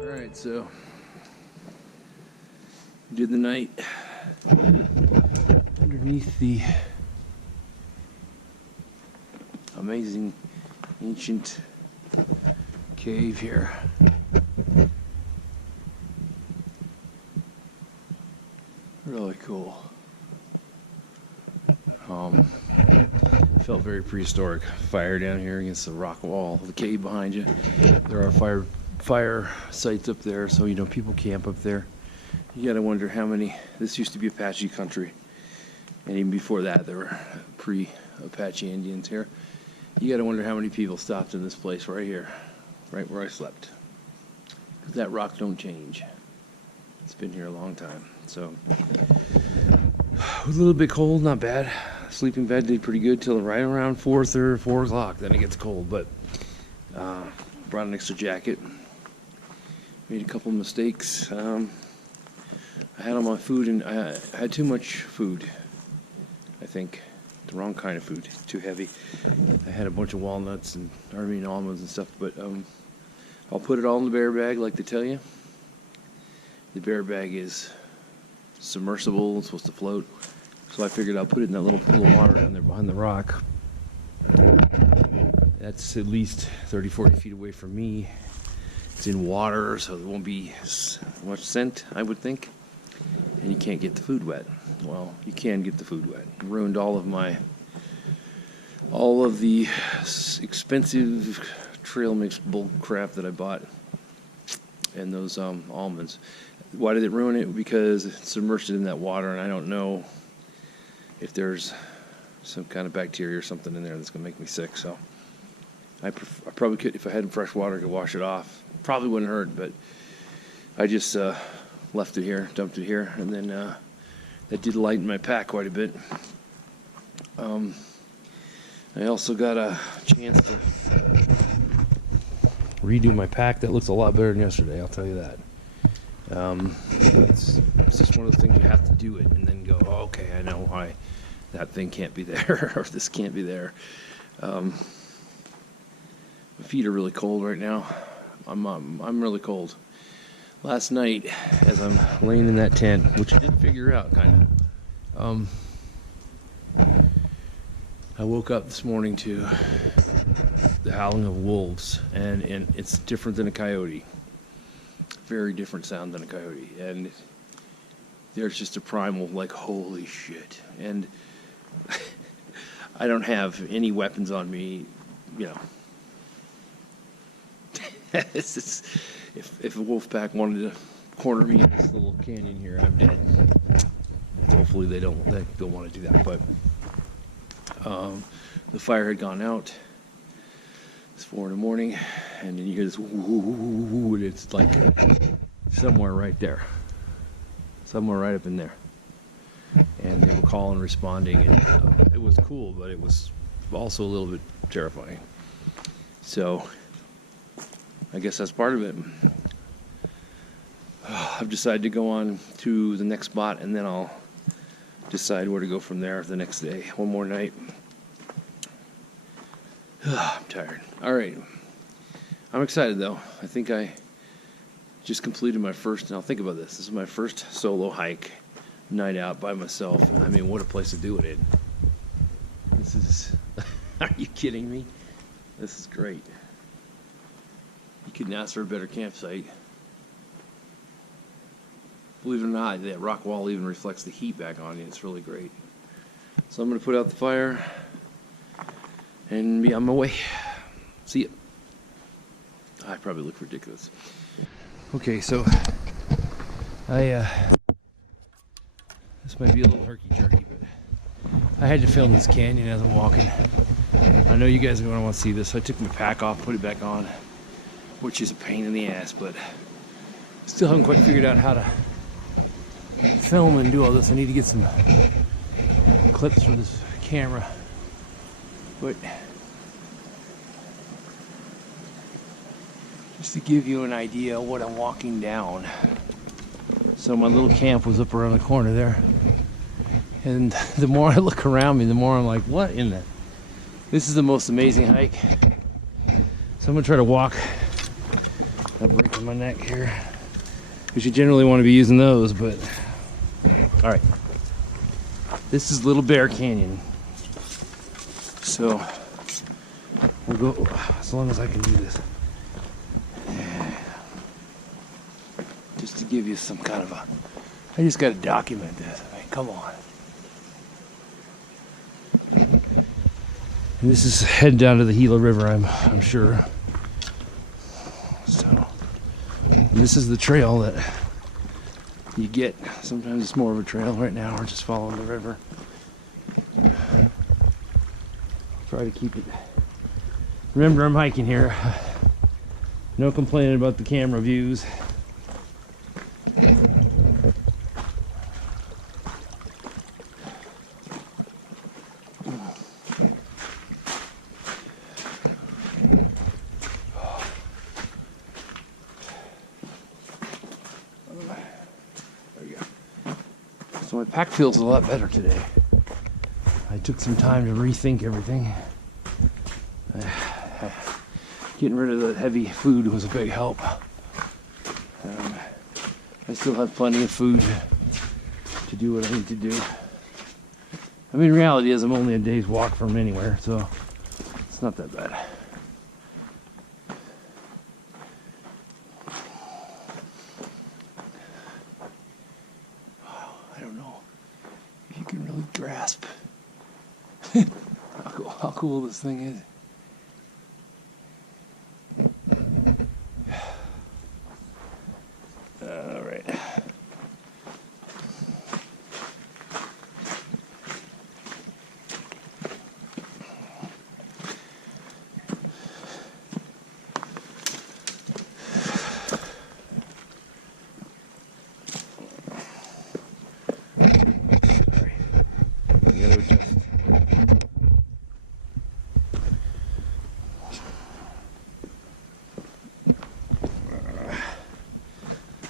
Alright, so did the night underneath the amazing ancient cave here. Really cool. Felt very prehistoric. Fire down here against the rock wall, the cave behind you. There are fire sites up there, so you know people camp up there. You gotta wonder how many. This used to be Apache country, and even before that, there were pre-Apache Indians here. You gotta wonder how many people stopped in this place right here, right where I slept. 'Cause that rock don't change. It's been here a long time. So it was a little bit cold, not bad. Sleeping bed did pretty good till right around 4:30, 4 o'clock. Then it gets cold, but brought an extra jacket. Made a couple mistakes. I had all my food, and I had too much food. I think the wrong kind of food, too heavy. I had a bunch of walnuts and almonds and stuff, but I'll put it all in the bear bag like they tell you. The bear bag is submersible, it's supposed to float. So I figured I'll put it in that little pool of water down there behind the rock. That's at least 30, 40 feet away from me. It's in water, so there won't be much scent, I would think. And you can't get the food wet. Well, you can get the food wet. It ruined all of the expensive trail mix bull crap that I bought and those almonds. Why did it ruin it? Because it submerged it in that water, and I don't know if there's some kind of bacteria or something in there that's gonna make me sick. So I probably could, if I had fresh water, I could wash it off. Probably wouldn't hurt, but I just left it here, dumped it here, and then that did lighten my pack quite a bit. I also got a chance to redo my pack. That looks a lot better than yesterday, I'll tell you that. It's just one of those things you have to do it and then go, oh, okay, I know why that thing can't be there or this can't be there. My feet are really cold right now. I'm really cold. Last night, as I'm laying in that tent, which I did figure out kind of, I woke up this morning to the howling of wolves, and it's different than a coyote. Very different sound than a coyote, and there's just a primal, like, holy shit. And I don't have any weapons on me, you know. It's just, if a wolf pack wanted to corner me in this little canyon here, I'm dead. Hopefully they don't want to do that, but the fire had gone out. It's 4 in the morning, and then you hear this woo, and it's like somewhere right there, somewhere right up in there. And they were calling, responding, and it was cool, but it was also a little bit terrifying. So I guess that's part of it. I've decided to go on to the next spot, and then I'll decide where to go from there the next day. One more night. I'm tired. All right. I'm excited, though. I think I just completed my first, now think about this. This is my first solo hike, night out by myself. I mean, what a place to do it in. This is, are you kidding me? This is great. You couldn't ask for a better campsite. Believe it or not, that rock wall even reflects the heat back on you. It's really great. So I'm going to put out the fire and be on my way. See ya. I probably look ridiculous. Okay, so this might be a little herky-jerky, but I had to film this canyon as I'm walking. I know you guys are going to want to see this. So I took my pack off, put it back on, which is a pain in the ass, but still haven't quite figured out how to film and do all this. I need to get some clips for this camera, but just to give you an idea of what I'm walking down. So my little camp was up around the corner there. And the more I look around me, the more I'm like, what in the... This is the most amazing hike. So I'm gonna try to walk. I'm breaking my neck here. Because you generally want to be using those, but... All right. This is Little Bear Canyon. So we'll go as long as I can do this. Just to give you some kind of a... I just got to document this. I mean, come on. And this is heading down to the Gila River, I'm sure. So this is the trail that you get. Sometimes it's more of a trail. Right now we're just following the river. Try to keep it. Remember, I'm hiking here. No complaining about the camera views. So my pack feels a lot better today. I took some time to rethink everything. Getting rid of the heavy food was a big help. I still have plenty of food to do what I need to do. I mean, reality is I'm only a day's walk from anywhere, so it's not that bad. I don't know if you can really grasp how cool this thing is. All right.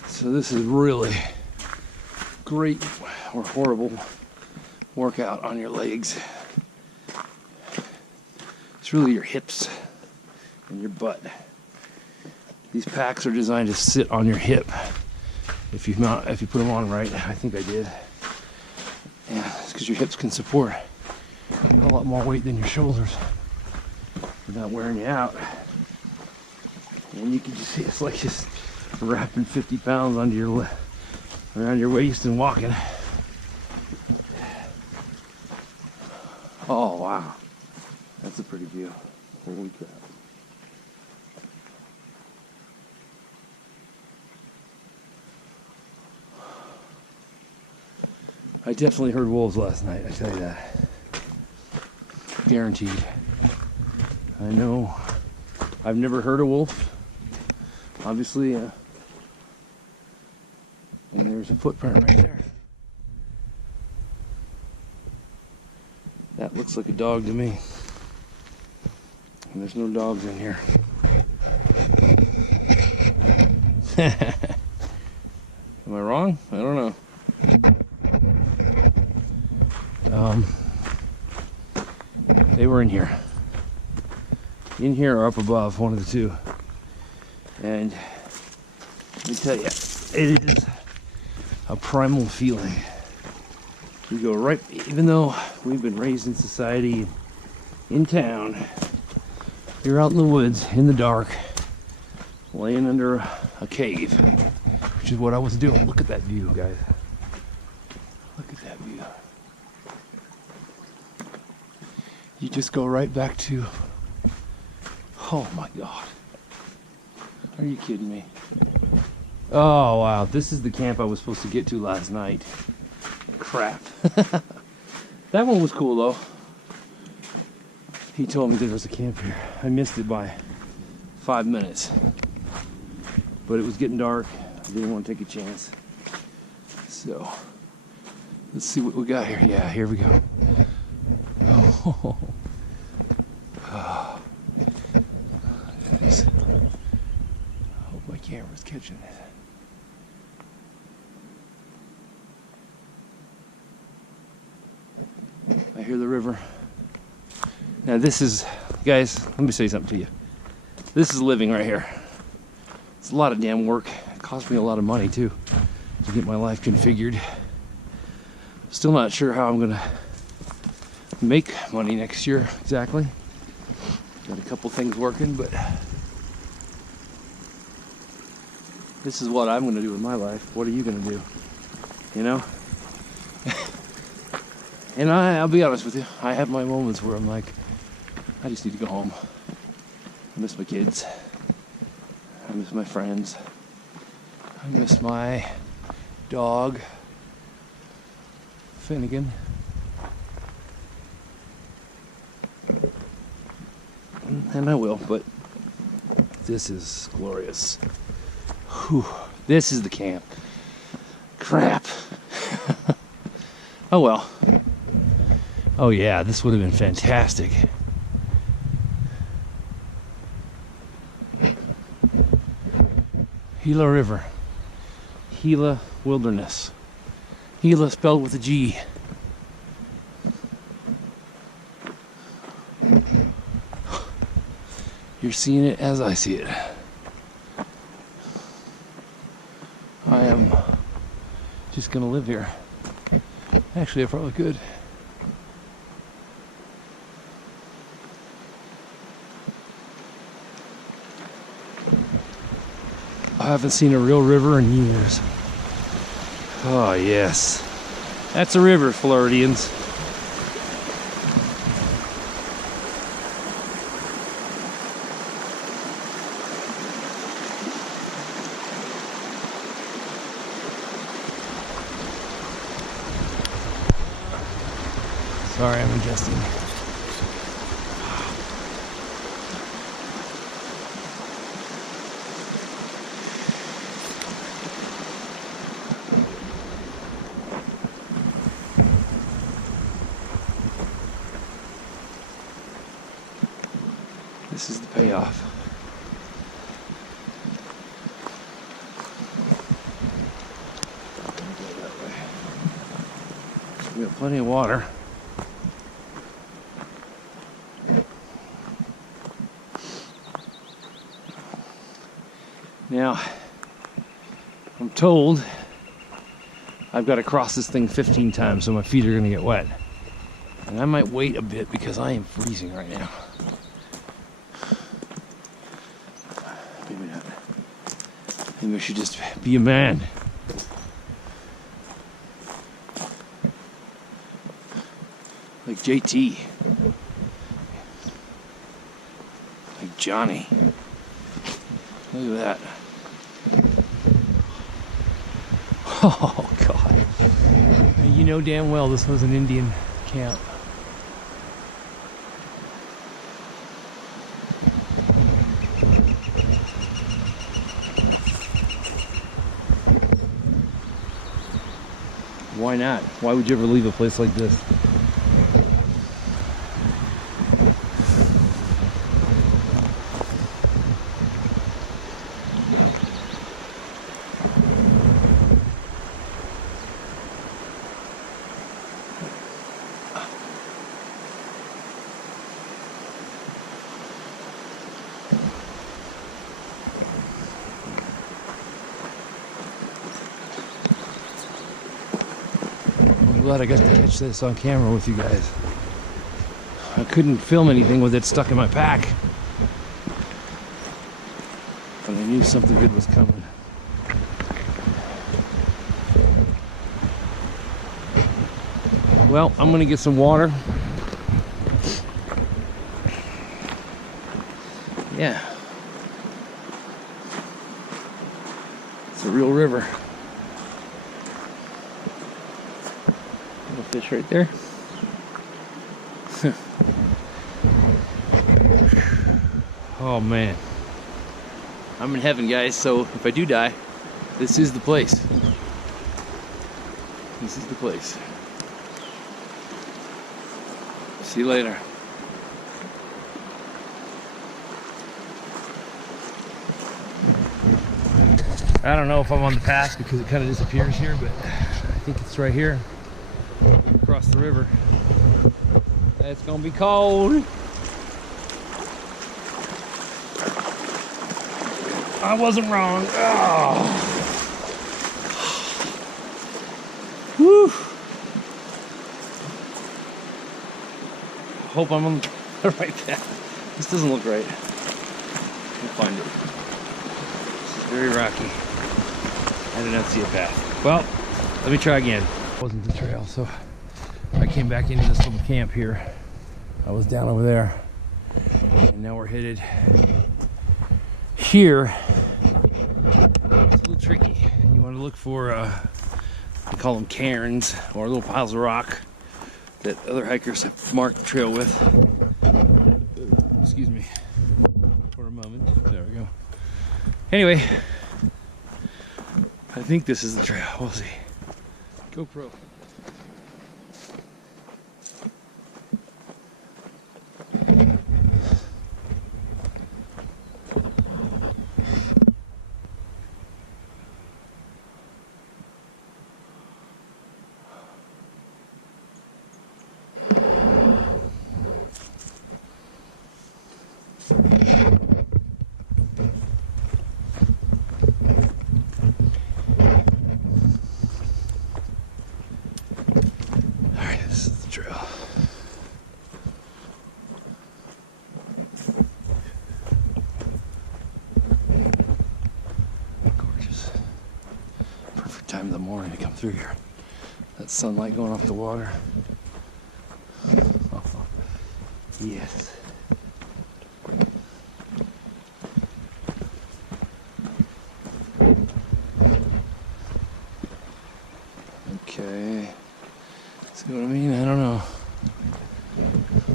So this is really great or horrible workout on your legs. It's really your hips and your butt. These packs are designed to sit on your hip. If you put them on right, I think I did. Yeah, it's because your hips can support a lot more weight than your shoulders without wearing you out. And you can just see it's like just wrapping 50 pounds onto around your waist and walking. Oh wow, that's a pretty view. Holy crap. I definitely heard wolves last night, I tell you that. Guaranteed. I know I've never heard a wolf. Obviously, and there's a footprint right there. That looks like a dog to me. And there's no dogs in here. Am I wrong? I don't know. They were in here. In here or up above, one of the two. And let me tell you, it is a primal feeling. You go right, even though we've been raised in society, in town, you're out in the woods, in the dark, laying under a cave, which is what I was doing. Look at that view, guys. Look at that view. You just go right back to, oh my God. Are you kidding me? Oh wow, this is the camp I was supposed to get to last night. Crap. That one was cool though. He told me there was a camp here. I missed it by 5 minutes. But it was getting dark. I didn't want to take a chance. So, let's see what we got here. Yeah, here we go. Oh. Oh. I hope my camera's catching it. I hear the river. Now this is, guys, let me say something to you. This is living right here. It's a lot of damn work. It cost me a lot of money too to get my life configured. Still not sure how I'm gonna make money next year exactly. Got a couple things working, but this is what I'm gonna do with my life. What are you gonna do? You know? And I'll be honest with you, I have my moments where I'm like, I just need to go home. I miss my kids. I miss my friends. I miss my dog, Finnegan. And I will, but this is glorious. Whew. This is the camp. Crap. Oh well. Oh yeah, this would have been fantastic. Gila River. Gila Wilderness. Gila spelled with a G. You're seeing it as I see it. I am just gonna live here. Actually, I probably could. I haven't seen a real river in years. Oh yes, that's a river, Floridians. Sorry, I'm adjusting. This is the payoff. We got plenty of water. Now, I'm told I've got to cross this thing 15 times, so my feet are going to get wet. And I might wait a bit because I am freezing right now. Maybe not. Maybe I should just be a man. Like JT. Like Johnny. Look at that. Oh, God. You know damn well this was an Indian camp. Why not? Why would you ever leave a place like this? I'm glad I got to catch this on camera with you guys. I couldn't film anything with it stuck in my pack. But I knew something good was coming. Well, I'm gonna get some water. Yeah. It's a real river. Little fish right there. Oh man. I'm in heaven, guys, so if I do die, this is the place. This is the place. See you later. I don't know if I'm on the path because it kind of disappears here, but I think it's right here across the river. It's gonna be cold. I wasn't wrong. Oh. Whew. Hope I'm on the right path. This doesn't look right. We'll find it. This is very rocky. I did not see a path. Well, let me try again. It wasn't the trail, so I came back into this little camp here. I was down over there, and now we're headed here. It's a little tricky. You want to look for, they call them cairns, or little piles of rock that other hikers have marked the trail with. Excuse me for a moment. There we go. Anyway, I think this is the trail. We'll see. GoPro. Time of the morning to come through here. That sunlight going off the water. Oh, yes. Okay. See what I mean? I don't know.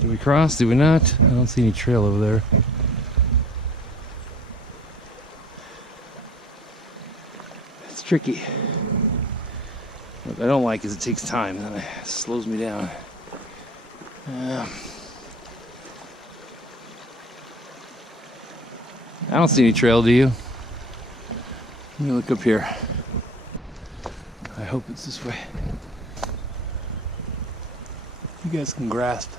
Do we cross? Do we not? I don't see any trail over there. It's tricky. What I don't like is it takes time, and it slows me down. I don't see any trail, do you? Let me look up here. I hope it's this way. You guys can grasp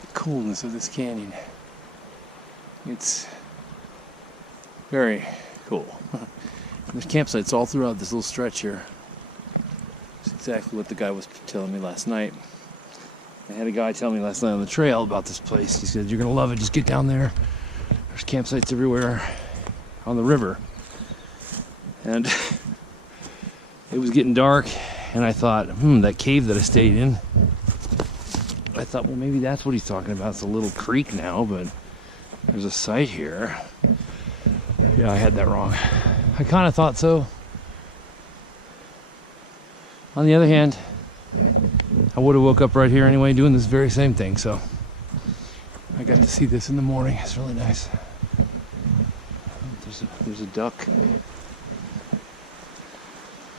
the coolness of this canyon. It's very cool. There's campsites all throughout this little stretch here. It's exactly what the guy was telling me last night. I had a guy tell me last night on the trail about this place. He said, "You're gonna love it, just get down there. There's campsites everywhere on the river." And it was getting dark, and I thought, that cave that I stayed in, I thought, well, maybe that's what he's talking about. It's a little creek now, but there's a site here. Yeah, I had that wrong. I kind of thought so. On the other hand, I would have woke up right here anyway doing this very same thing, so I got to see this in the morning. It's really nice. There's a duck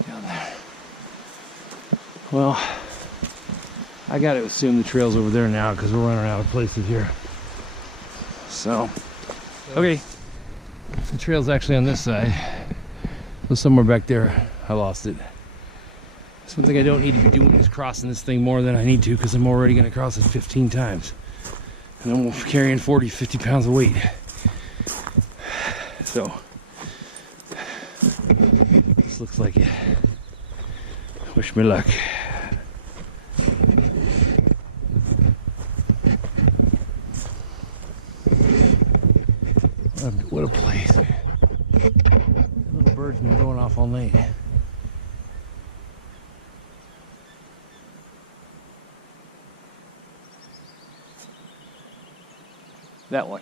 down there. Well, I got to assume the trail's over there now because we're running out of places here. So, okay. The trail's actually on this side. So somewhere back there, I lost it. That's one thing I don't need to be doing is crossing this thing more than I need to, because I'm already going to cross it 15 times. And I'm carrying 40, 50 pounds of weight. So, this looks like it. Wish me luck. What a place. The little bird's been going off all night. That one.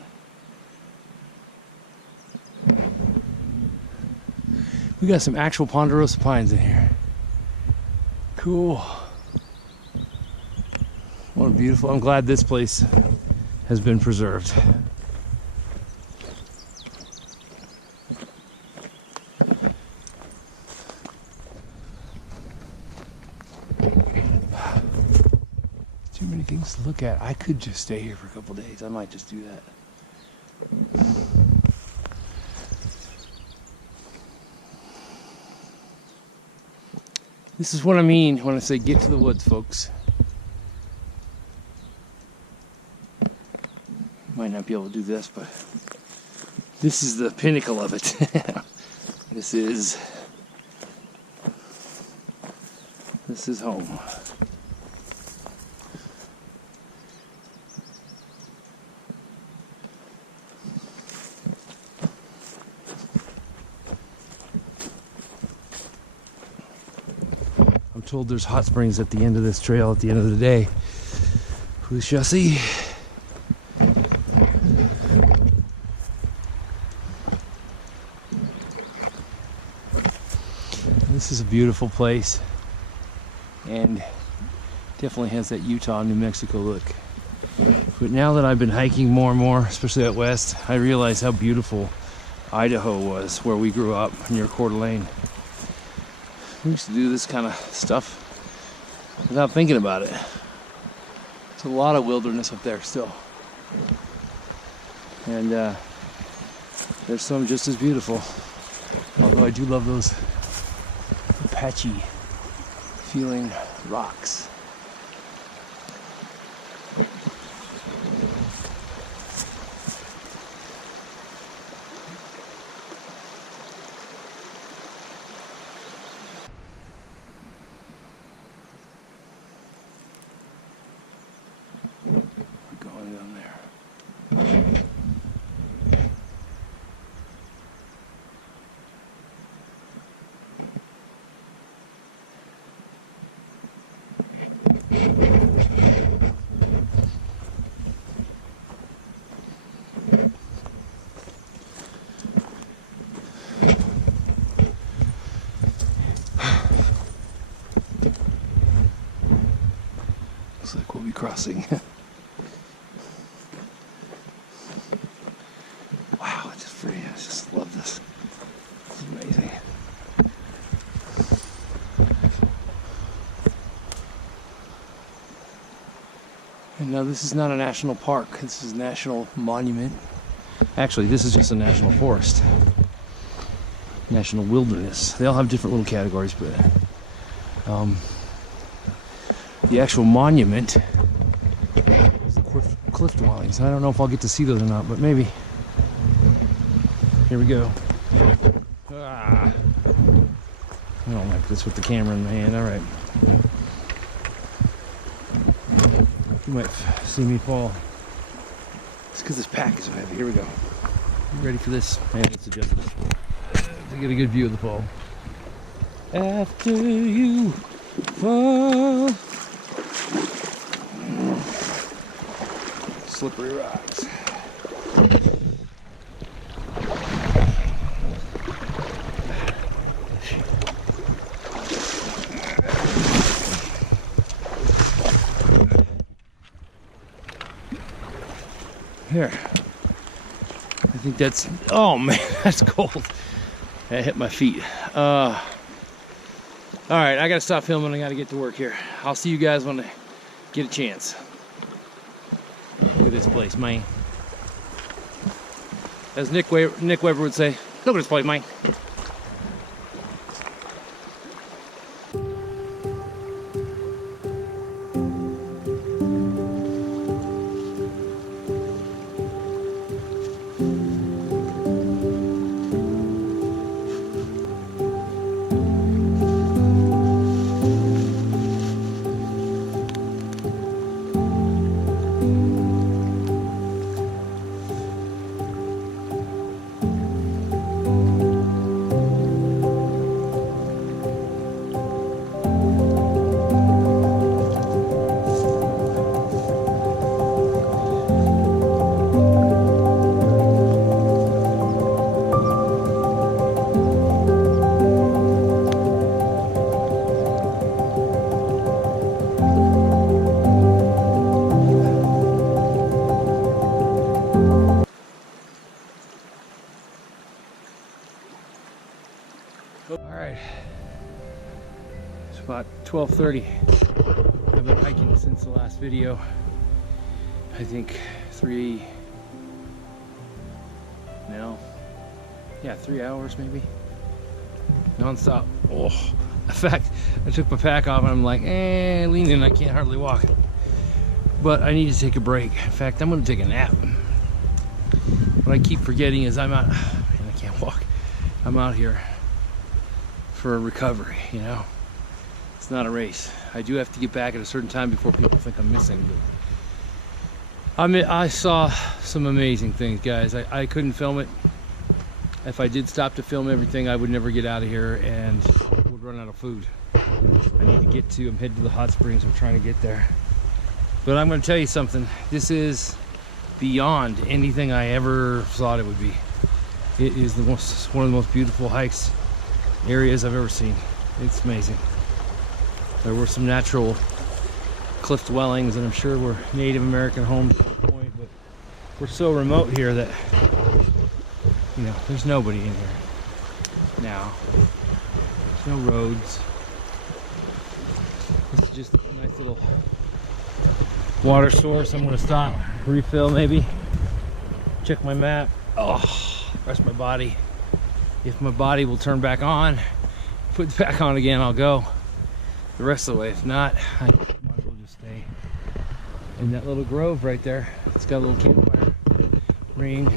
We got some actual ponderosa pines in here. Cool. What a beautiful, I'm glad this place has been preserved. Too many things to look at. I could just stay here for a couple days. I might just do that. This is what I mean when I say get to the woods, folks. Might not be able to do this, but this is the pinnacle of it. This is home. I'm told there's hot springs at the end of this trail at the end of the day. We shall see. This is a beautiful place and definitely has that Utah, New Mexico look. But now that I've been hiking more and more, especially out west, I realize how beautiful Idaho was, where we grew up near Coeur d'Alene. We used to do this kind of stuff without thinking about it. There's a lot of wilderness up there still. And there's some just as beautiful. Although I do love those patchy feeling rocks. We're going down there. Looks like we'll be crossing. Wow, it's just free. I just love this. It's amazing. And now this is not a national park. This is a national monument. Actually, this is just a national forest. National wilderness. They all have different little categories, but the actual monument is the cliff dwellings. I don't know if I'll get to see those or not, but maybe. Here we go. Ah. I don't like this with the camera in my hand. All right. You might see me fall. It's because this pack is so heavy. Here we go. You ready for this? Man, it's adjustable. To get a good view of the fall. After you fall. Slippery rocks. Here. I think that's, oh man, that's cold. That hit my feet. All right, I gotta stop filming. I gotta get to work here. I'll see you guys when I get a chance. Look at this place, man. As Nick Weber would say, look at this place, man. Alright, it's about 12:30. I've been hiking since the last video. I think 3 hours maybe. Non-stop. Oh, in fact, I took my pack off and I'm like, leaning, I can't hardly walk. But I need to take a break. In fact, I'm gonna take a nap. what I keep forgetting is I'm out. Man, I can't walk. I'm out here for a recovery, you know. It's not a race. I do have to get back at a certain time before people think I'm missing. But I saw some amazing things, guys. I couldn't film it. If I did stop to film everything, I would never get out of here and would run out of food. I need to get to, I'm headed to the hot springs. I'm trying to get there. But I'm going to tell you something. This is beyond anything I ever thought it would be. It is one of the most beautiful hikes areas I've ever seen. It's amazing. There were some natural cliff dwellings, and I'm sure we're Native American homes at the point, but we're so remote here that, you know, there's nobody in here now. There's no roads. This is just a nice little water source. I'm gonna stop, refill maybe, check my map. Oh, rest my body. If my body will turn back on, put it back on again, I'll go the rest of the way. If not, I might as well just stay in that little grove right there. It's got a little campfire ring.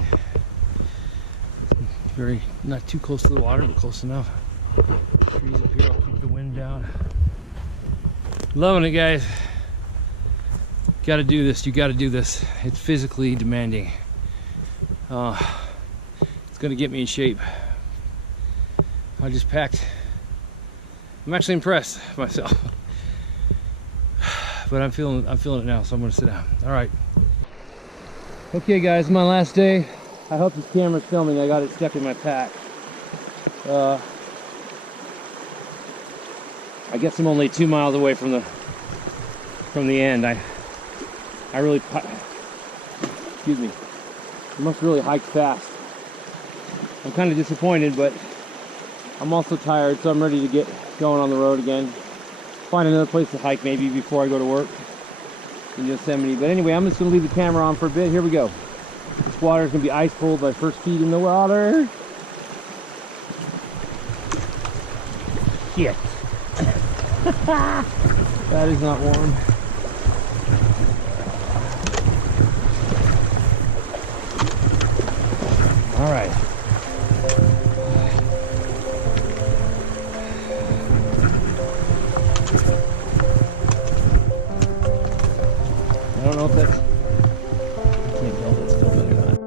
Very, not too close to the water, but close enough. Trees up here, I'll keep the wind down. Loving it, guys. Gotta do this, you gotta do this. It's physically demanding. It's gonna get me in shape. I just packed. I'm actually impressed myself. But I'm feeling it now, so I'm gonna sit down. All right. Okay, guys, my last day. I hope this camera's filming. I got it stuck in my pack. I guess I'm only 2 miles away from the end. I really, excuse me, I must really hike fast. I'm kind of disappointed, but I'm also tired, so I'm ready to get going on the road again. Find another place to hike maybe before I go to work in Yosemite. But anyway, I'm just gonna leave the camera on for a bit. Here we go. This water is gonna be ice cold. My first feet in the water. Shit. That is not warm. All right. I don't know if that's, I can't tell if that's filming or not.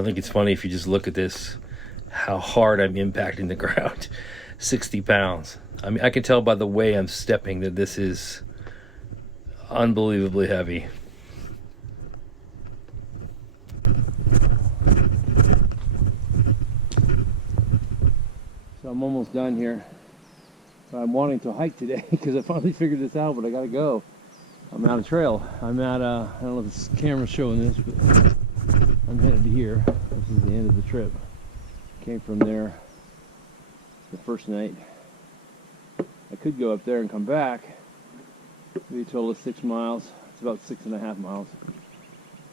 I think it's funny if you just look at this, how hard I'm impacting the ground. 60 pounds. I mean, I can tell by the way I'm stepping that this is unbelievably heavy. So I'm almost done here. I'm wanting to hike today because I finally figured this out, but I gotta go. I'm out of trail. I'm at, I don't know if this camera's showing this, but I'm headed to here. This is the end of the trip. Came from there the first night. I could go up there and come back. Maybe a total of 6 miles. It's about 6.5 miles.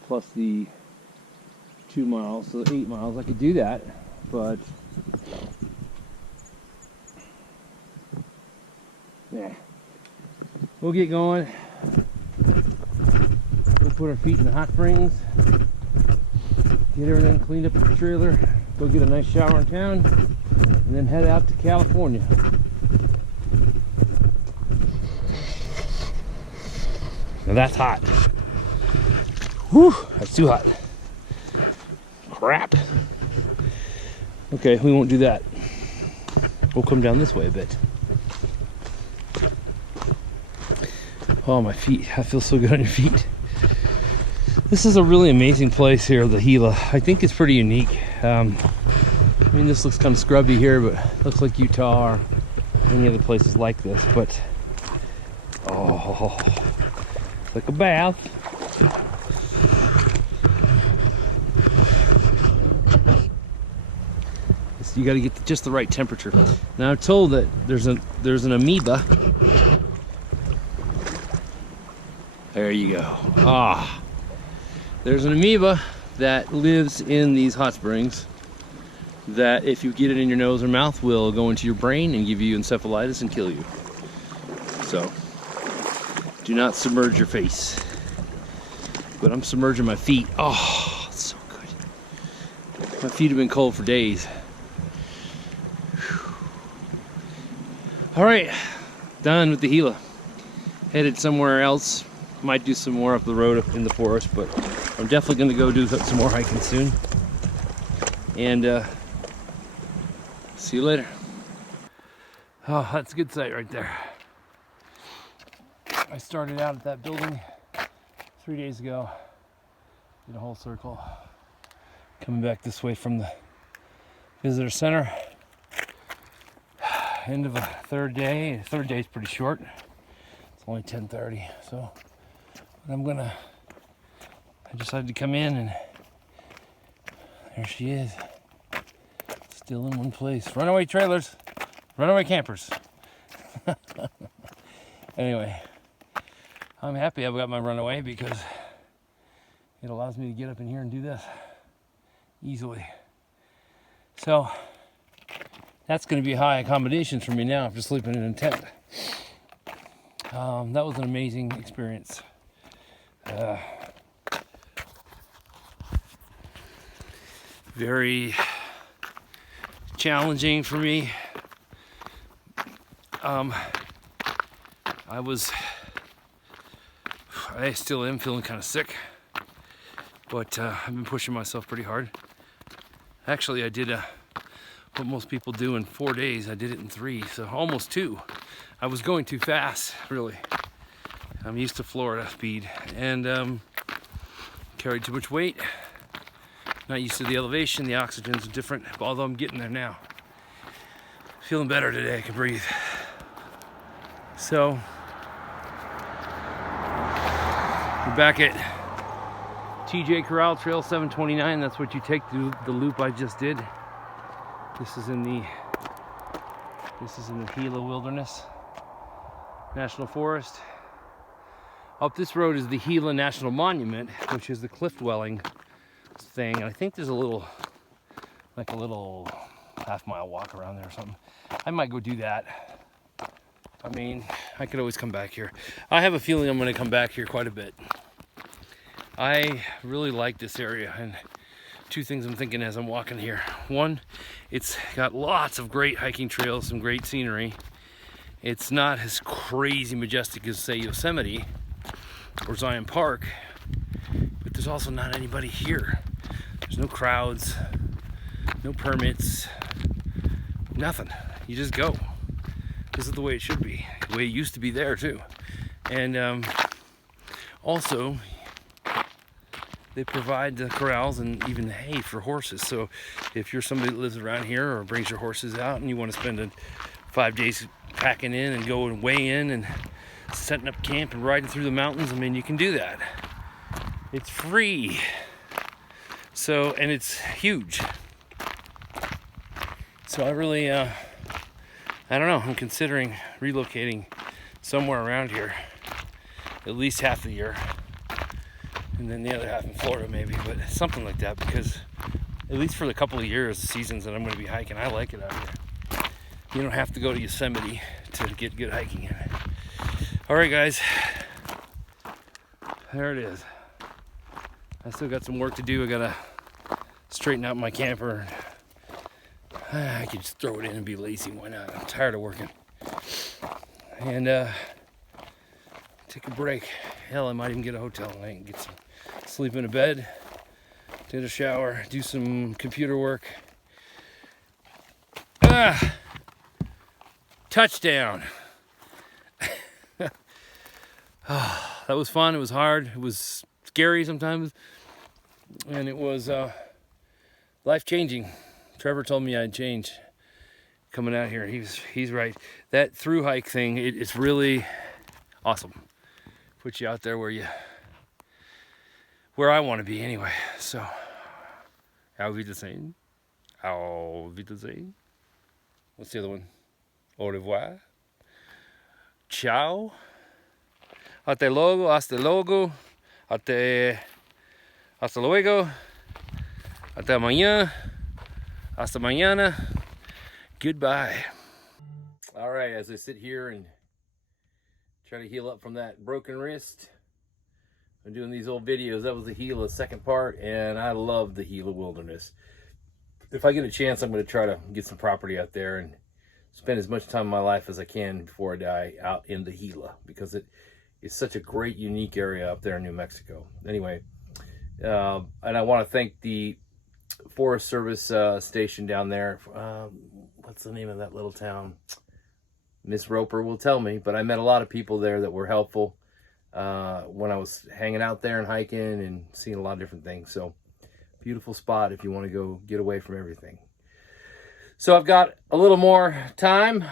Plus the 2 miles, so 8 miles. I could do that, but yeah. We'll get going. We'll put our feet in the hot springs. Get everything cleaned up at the trailer. Go get a nice shower in town. And then head out to California. Now that's hot. Whew, that's too hot. Crap. Okay, we won't do that. We'll come down this way a bit. Oh, my feet. I feel so good on your feet. This is a really amazing place here, the Gila. I think it's pretty unique. I mean, this looks kind of scrubby here, but it looks like Utah or any other places like this. But, oh, like a bath. You got to get just the right temperature. Now I'm told that there's an amoeba. There you go. Ah, there's an amoeba that lives in these hot springs that if you get it in your nose or mouth will go into your brain and give you encephalitis and kill you. So do not submerge your face. But I'm submerging my feet. Oh, it's so good. My feet have been cold for days. All right, done with the Gila. Headed somewhere else. Might do some more up the road up in the forest, but I'm definitely going to go do some more hiking soon. And see you later. Oh, that's a good sight right there. I started out at that building 3 days ago. Did a whole circle. Coming back this way from the visitor center. End of a third day. The third day is pretty short. It's only 10:30, so I decided to come in, and there she is, still in one place. Runaway trailers, runaway campers. Anyway, I'm happy I've got my runaway because it allows me to get up in here and do this easily. So that's going to be high accommodations for me now after sleeping in a tent. That was an amazing experience. Very challenging for me. I still am feeling kind of sick, but I've been pushing myself pretty hard. Actually, I did what most people do in 4 days. I did it in 3, so almost 2. I was going too fast, really. I'm used to Florida speed, and carried too much weight. Not used to the elevation, the oxygen's different, although I'm getting there now. Feeling better today, I can breathe. So, we're back at TJ Corral Trail 729. That's what you take through the loop I just did. This is in the Gila Wilderness National Forest. Up this road is the Gila National Monument, which is the cliff dwelling thing. And I think there's a little half-mile walk around there or something. I might go do that. I mean, I could always come back here. I have a feeling I'm going to come back here quite a bit. I really like this area, and 2 things I'm thinking as I'm walking here. One, it's got lots of great hiking trails, some great scenery. It's not as crazy majestic as, say, Yosemite or Zion Park, but there's also not anybody here. There's no crowds, no permits, nothing. You just go. This is the way it should be. The way it used to be there too. And also, they provide the corrals and even the hay for horses. So if you're somebody that lives around here or brings your horses out and you want to spend 5 days packing in and go and weigh in and setting up camp and riding through the mountains, I mean, you can do that. It's free. So, and it's huge. So I really, I don't know, I'm considering relocating somewhere around here at least half the year. And then the other half in Florida maybe, but something like that, because at least for the couple of years, seasons that I'm going to be hiking, I like it out here. You don't have to go to Yosemite to get good hiking in. All right, guys, there it is. I still got some work to do. I got to straighten out my camper. I could just throw it in and be lazy. Why not? I'm tired of working. And take a break. Hell, I might even get a hotel tonight and get some sleep in a bed, get a shower, do some computer work. Touchdown. That was fun. It was hard. It was scary sometimes. And it was life-changing. Trevor told me I'd change coming out here. He's right. That through hike thing, it's really awesome. Puts you out there where I want to be anyway. So, auf Wiedersehen. Auf Wiedersehen. What's the other one? Au revoir. Ciao. Hasta luego. Hasta luego. Hasta luego. Hasta mañana. Hasta mañana. Goodbye. All right, as I sit here and try to heal up from that broken wrist, I'm doing these old videos. That was the Gila second part, and I love the Gila Wilderness. If I get a chance, I'm going to try to get some property out there and spend as much time in my life as I can before I die out in the Gila, because it is such a great, unique area up there in New Mexico. Anyway, and I want to thank the Forest Service station down there. What's the name of that little town? Miss Roper will tell me, but I met a lot of people there that were helpful when I was hanging out there and hiking and seeing a lot of different things. So, beautiful spot if you want to go get away from everything. So I've got a little more time,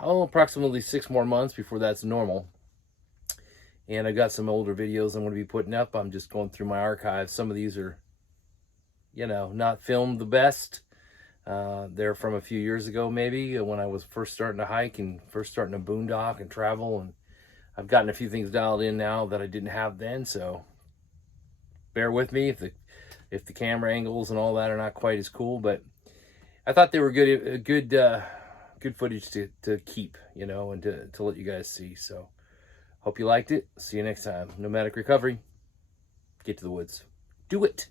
approximately 6 more months before that's normal. And I've got some older videos I'm going to be putting up. I'm just going through my archives. Some of these are, not filmed the best. They're from a few years ago, maybe, when I was first starting to hike and first starting to boondock and travel. And I've gotten a few things dialed in now that I didn't have then, so bear with me if the camera angles and all that are not quite as cool. But I thought they were good footage to keep, and to let you guys see. So hope you liked it. See you next time. Nomadic Recovery. Get to the woods. Do it.